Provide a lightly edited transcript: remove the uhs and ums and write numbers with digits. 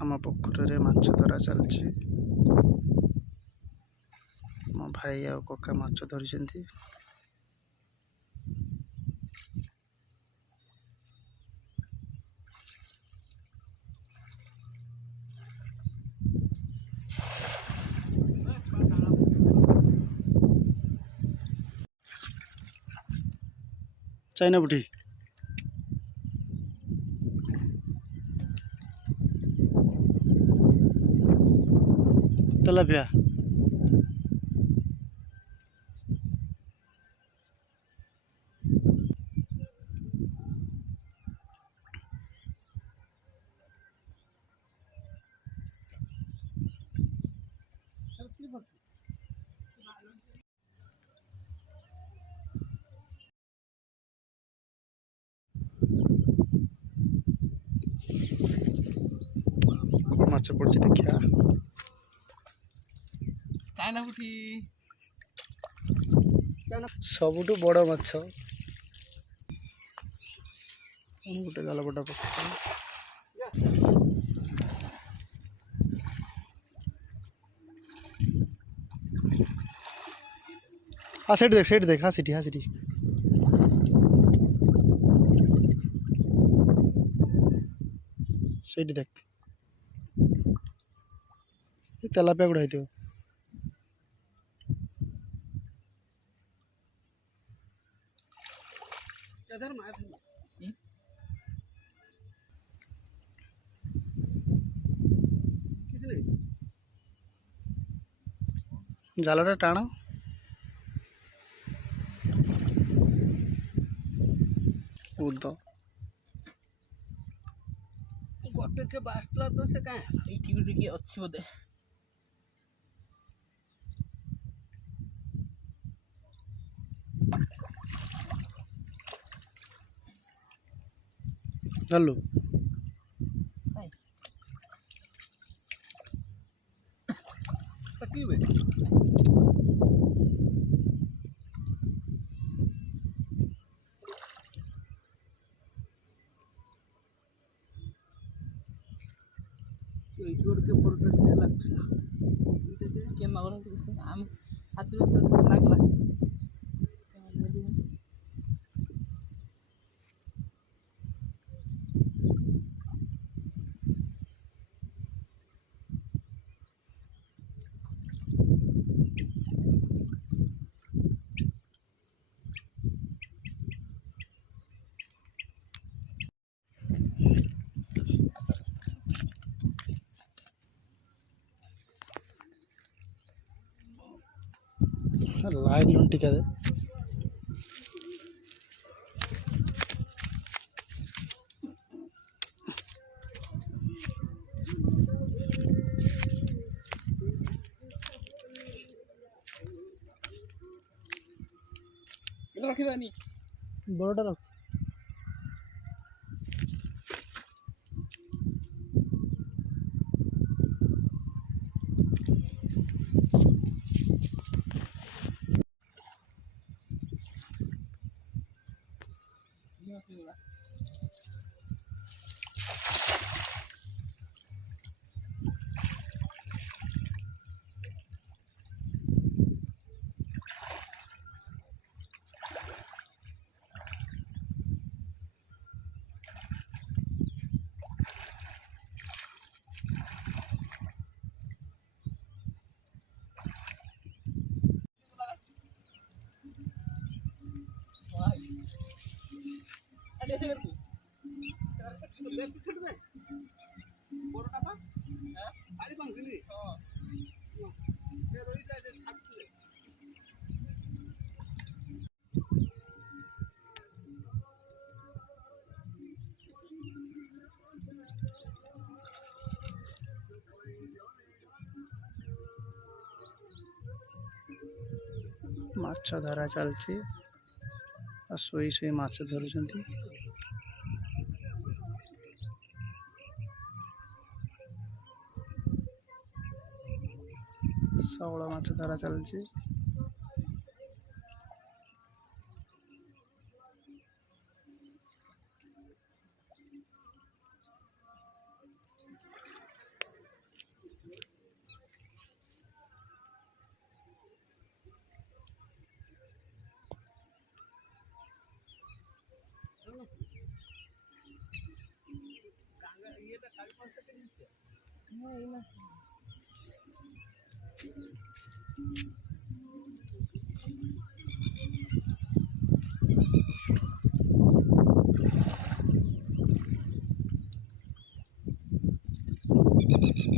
आम पोखर माछ धरा चलछि। मो भाई आ कका माछ धरिछन्ति। चाइना बुटी तेलापिया कौन माछ पड़छि देखिया। चाइना बुटी सबुठु बड़ माछ गोटे गालपटा पकड़। हाँ सेठ देख हाँ सीटी ସେଇଠି देख तेलापिया गुड़ा ହେଇଥିବ। ଜାଲଟା ଟାଣ। ଉଦ गोटे के बासला तो से काहे एठी के अछि बोधे। चलो पकीबे जोर के प्रोडक्ट के लगता के मगर हम हाथ में से लागला लाइन लुंटी का दे रखिदानी बड़टा रख। माछ धरा चलछि। शोई शोई माछ धरुछन्ति। शौଳ माछ धरा चलछि। ହଁ ଏଇ ମାଛ